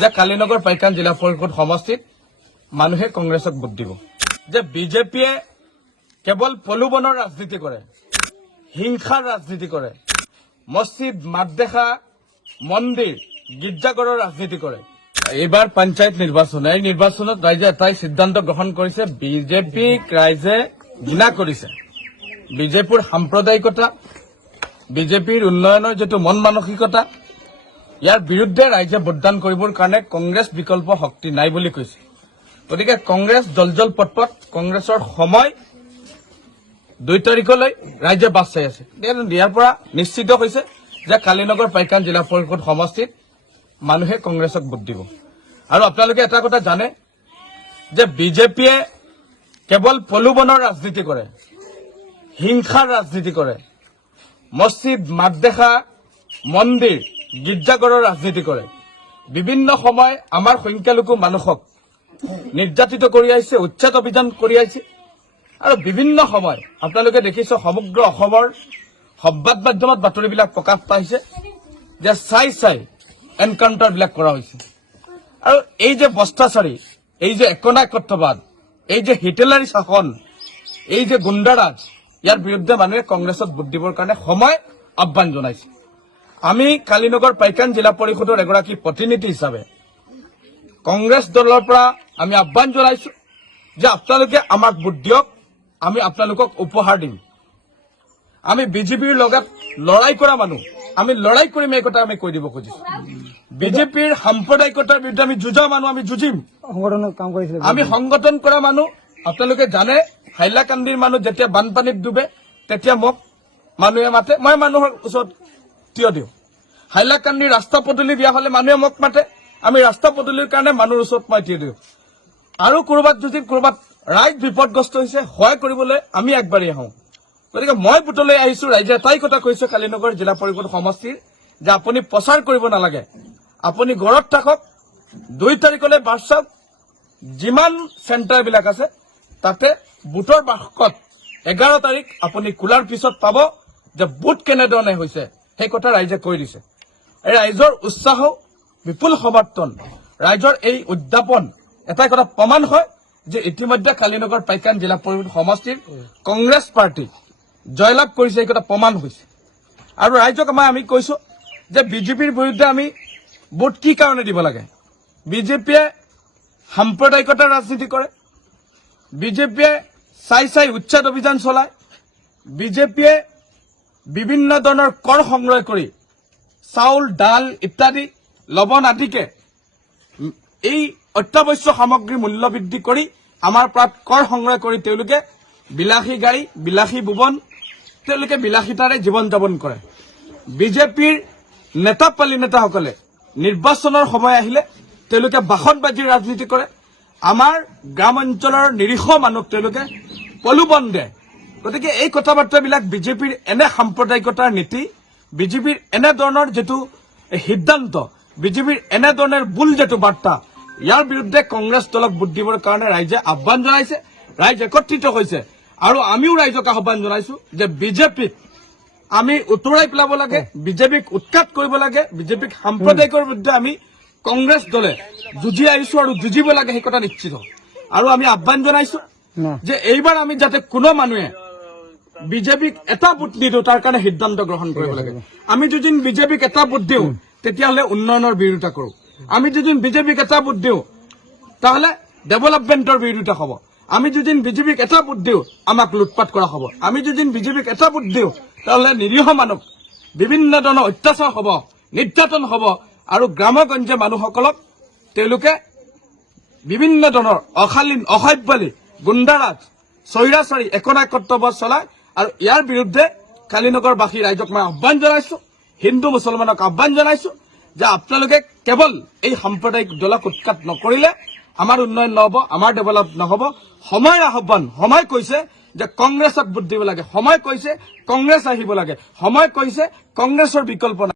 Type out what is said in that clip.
যে কালিনগৰ পাইকান জিলা পৰিষদ সমষ্টিত মানুহে কংগ্ৰেছক ভোট দিব। যে বিজেপিয়ে কেৱল প্ৰলোভনৰ ৰাজনীতি কৰে, হিংসাৰ ৰাজনীতি কৰে, মছজিদ, মাদ্ৰাসা, মন্দিৰ, গীৰ্জাঘৰৰ ৰাজনীতি কৰে। এইবাৰ পঞ্চায়ত নিৰ্বাচন, এই নিৰ্বাচনত ৰাইজে এটাই সিদ্ধান্ত গ্ৰহণ কৰিছে, বিজেপিক ৰাইজে ঘৃণা কৰিছে। বিজেপিৰ সাম্প্ৰদায়িকতা, বিজেপিৰ উন্নয়নৰ যেটো মন মানসিকতা, ইয়াৰ বিৰুদ্ধে ৰাইজে ভোটদান কৰিবৰ কাৰণে কংগ্ৰেছ বিকল্প শক্তি নাই বুলি কৈছে। গতিকে কংগ্ৰেছ দলজল পটপট, কংগ্ৰেছৰ সময় 2 তাৰিখলৈ ৰাইজে বাছ চাই আছে। ইয়াৰ পৰা নিশ্চিত হৈছে যে কালিনগৰ পাইকান জিলা পৰিষদ সমষ্টিত মানুহে কংগ্ৰেছক ভোট দিব। আৰু আপোনালোকে এটা কথা জানে যে বিজেপিয়ে কেৱল প্ৰলোভনৰ ৰাজনীতি কৰে, হিংসাৰ ৰাজনীতি কৰে, মছজিদ, মাদ্ৰাসা, মন্দিৰ, গীৰ্জাঘৰৰ ৰাজনীতি কৰে। বিভিন্ন সময় আমাৰ সংখ্যালঘু মানুহক নিৰ্যাতিত কৰি আহিছে, উচ্ছেদ অভিযান কৰি আহিছে। আৰু বিভিন্ন সময় আপোনালোকে দেখিছে সমগ্ৰ অসমৰ সংবাদ মাধ্যমত বাতৰিবিলাক প্ৰকাশ পাইছে যে চাই এনকাউণ্টাৰবিলাক কৰা হৈছে। আৰু এই যে ভ্ৰষ্টাচাৰী, এই যে একনায়কত্ববাদ, এই যে হিটলাৰী শাসন, এই যে গুণ্ডাৰাজ, ইয়াৰ বিৰুদ্ধে মানুহে কংগ্ৰেছক ভোট দিবৰ কাৰণে সময় আহ্বান জনাইছে। আমি কালিনগৰ পাইকান জিলা পৰিষদৰ এগৰাকী প্ৰতিনিধি হিচাপে কংগ্ৰেছ দলৰ পৰা আমি আহ্বান জনাইছো যে আপোনালোকে আমাক ভোট দিয়ক, আমি আপোনালোকক উপহাৰ দিম। আমি বিজেপিৰ লগত লৰাই কৰা মানুহ, আমি লৰাই কৰিম, এই কথা আমি কৈ দিব খুজিছো। বিজেপিৰ সাম্প্ৰদায়িকতাৰ বিৰুদ্ধে আমি যুঁজা মানুহ, আমি যুঁজিম। আমি সংগঠন কৰা মানুহ। আপোনালোকে জানে হাইলাকান্দিৰ মানুহ যেতিয়া বানপানীত ডুবে তেতিয়া মোক মানুহে মাতে, মই মানুহৰ ওচৰত থিয় দিওঁ। হাইলাকান্দিৰ ৰাস্তা পদূলি বেয়া হলে মানুহে মোক মাতে, আমি ৰাস্তা পদূলিৰ কাৰণে মানুহৰ ওচৰত মই থিয় দিওঁ। আৰু ক'ৰবাত যদি ক'ৰবাত ৰাইজ বিপদগ্ৰস্ত হৈছে, সহায় কৰিবলৈ আমি আগবাঢ়ি আহোঁ। গতিকে মই ভোটলৈ আহিছো, ৰাইজে এটাই কথা কৈছো কালিনগৰ জিলা পৰিষদ সমষ্টিৰ, যে আপুনি প্ৰচাৰ কৰিব নালাগে, আপুনি ঘৰত থাকক। 2 তাৰিখলৈ বাছ চাওক, যিমান চেণ্টাৰবিলাক আছে তাতে বুথৰ বাকত 11 তাৰিখ আপুনি খোলাৰ পিছত পাব যে বুথ কেনেধৰণে হৈছে, সেই কথা ৰাইজে কৈ দিছে। এই ৰাইজৰ উৎসাহ, বিপুল সমৰ্থন, ৰাইজৰ এই উদ্যাপন এটাই কথা প্ৰমাণ হয় যে ইতিমধ্যে কালিনগৰ পাইকান জিলা পৰিষদ সমষ্টিৰ কংগ্ৰেছ পাৰ্টি জয়লাভ কৰিছে, এই কথা প্ৰমাণ হৈছে। আৰু ৰাইজক আমি কৈছো যে বিজেপিৰ বিৰুদ্ধে আমি ভোট কি কাৰণে দিব লাগে। বিজেপিয়ে সাম্প্ৰদায়িকতাৰ ৰাজনীতি কৰে, বিজেপিয়ে চাই উচ্ছেদ অভিযান চলায়, বিজেপিয়ে বিভিন্ন ধৰণৰ কৰ সংগ্ৰহ কৰি চাউল, ডাল ইত্যাদি, লৱণ আদিকে এই অত্যাৱশ্যক সামগ্ৰীৰ মূল্য বৃদ্ধি কৰি আমাৰ পৰা কৰ সংগ্ৰহ কৰি তেওঁলোকে বিলাসী গাড়ী, বিলাসী ভৱন, তেওঁলোকে বিলাসিতাৰে জীৱন যাপন কৰে। বিজেপিৰ নেতাপালি নেতাসকলে নিৰ্বাচনৰ সময় আহিলে তেওঁলোকে বাসনবাজিৰ ৰাজনীতি কৰে, আমাৰ গ্ৰাম অঞ্চলৰ নিৰীহ মানুহক তেওঁলোকে প্ৰলোভন দিয়ে। গতিকে এই কথা বাৰ্তাবিলাক বিজেপিৰ এনে সাম্প্ৰদায়িকতাৰ নীতি, বিজেপিৰ এনেধৰণৰ যিটো সিদ্ধান্ত, বিজেপিৰ এনেধৰণৰ ভুল যিটো বাৰ্তা, ইয়াৰ বিৰুদ্ধে কংগ্ৰেছ দলক ভোট দিবৰ কাৰণে ৰাইজে আহ্বান জনাইছে, ৰাইজ একত্ৰিত হৈছে। আৰু আমিও ৰাইজক আহ্বান জনাইছো যে বিজেপিক আমি উতৰাই পেলাব লাগে, বিজেপিক উৎখাত কৰিব লাগে, বিজেপিক সাম্প্ৰদায়িকৰ বিৰুদ্ধে আমি কংগ্ৰেছ দলে যুঁজি আহিছো আৰু যুঁজিব লাগে, সেই কথা নিশ্চিত। আৰু আমি আহ্বান জনাইছো যে এইবাৰ আমি যাতে কোনো মানুহে বিজেপিক এটা ভোট নিদিওঁ, তাৰ কাৰণে সিদ্ধান্ত গ্ৰহণ কৰিব লাগে। আমি যদি বিজেপিক এটা ভোট দিওঁ তেতিয়াহ'লে উন্নয়নৰ বিৰোধিতা কৰোঁ, আমি যদি বিজেপিক এটা ভোট দিওঁ তাহলে ডেভেলপমেণ্টৰ বিৰোধিতা হ'ব, আমি যদি বিজেপিক এটা ভোট দিওঁ আমাক লুটপাট কৰা হ'ব, আমি যদি বিজেপিক এটা ভোট দিওঁ তাহলে নিৰীহ মানুহ বিভিন্ন ধৰণৰ অত্যাচাৰ হ'ব, নিৰ্যাতন হ'ব। আৰু গ্ৰামগঞ্জে মানুহসকলক তেওঁলোকে বিভিন্ন ধৰণৰ অশালীন, অসভ্যালী, গুণ্ডাৰাজ, স্বৈৰাচাৰী, একনায়কত্ববাদ চলায়। আৰু ইয়াৰ বিৰুদ্ধে কালিনগৰবাসী ৰাইজক মই আহ্বান জনাইছো, হিন্দু মুছলমানক আহ্বান জনাইছো যে আপোনালোকে কেৱল এই সাম্প্ৰদায়িক দলক উৎখাত নকৰিলে আমাৰ উন্নয়ন নহব, আমাৰ ডেভেলপ নহব। সময়ৰ আহ্বান, সময় কৈছে যে কংগ্ৰেছক ভোট দিব লাগে, সময় কৈছে কংগ্ৰেছ আহিব লাগে, সময় কৈছে কংগ্ৰেছৰ বিকল্প নাই।